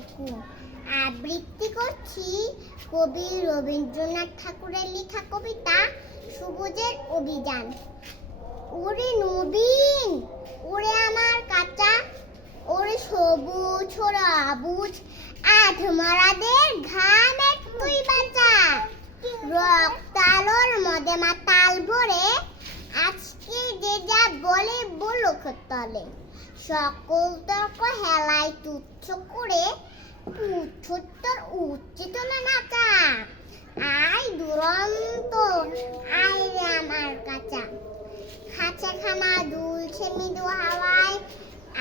আলাইকুম। আবৃত্তি করছি কবি রবীন্দ্রনাথ ঠাকুরের লেখা কবিতা সবুজের অভিযান। ওরে নবীন, ওরে আমার কাঁচা, ওরে সবুজ ওরে আবুজ, আধমরাদের ঘামের তুই বাঁচা। রক্তালোর মদে মাতাল ভরে আজকে যে যা বলে বলুক তলে, সকল তর্ক হেলায় তুচ্ছ করে উচ্চতর উচ্চেতনা নাচা। আয় দুরন্ত, আয় রে আমার কাঁচা। খাঁচাখানা দুলছে মৃদু হাওয়ায়,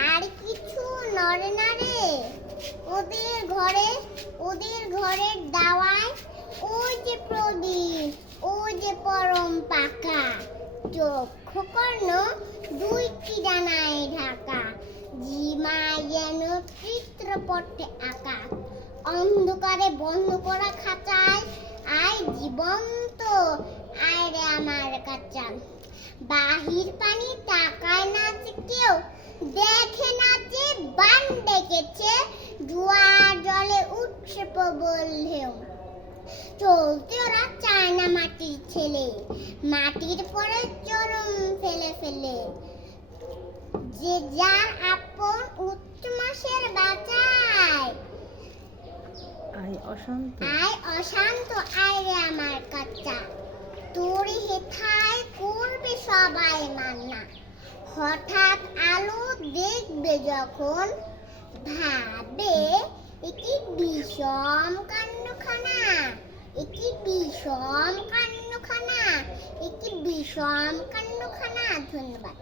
আর কিছু নড়ে না রে ওদের ঘরের দাওয়ায়। ওই যে প্রদীপ, ওই যে পরম পাকা, চক্ষু কর্ণ দুইটি ডানায় ঢাকা, জিমায় যেন চিত্রপটে আঁকা। অন্ধকারে বন্ধ করা খাঁচায় আয় জীবন্ত, আয় রে আমার কাঁচা। বাহির পানি তাকায় না যে কেউ, দেখে না যে বান ডেকেছে, জোয়ার জলে উঠছে প্রবল ঢেউ। চলতে ওরা চায় না মাটির ছেলে, মাটির পরে চরম ফেলে ফেলে। যে যার আপন উচ্চ মাসের বাঁচায়, আয় অশান্ত, আয় রে আমার কাঁচা। তোরে হেথায় করবে সবাই মান্না, হঠাৎ আলো দেখবে যখন, ভাবে একি বিষম কাণ্ডখানা, একি বিষম কাণ্ডখানা, একি বিষম কাণ্ডখানা। ধন্যবাদ।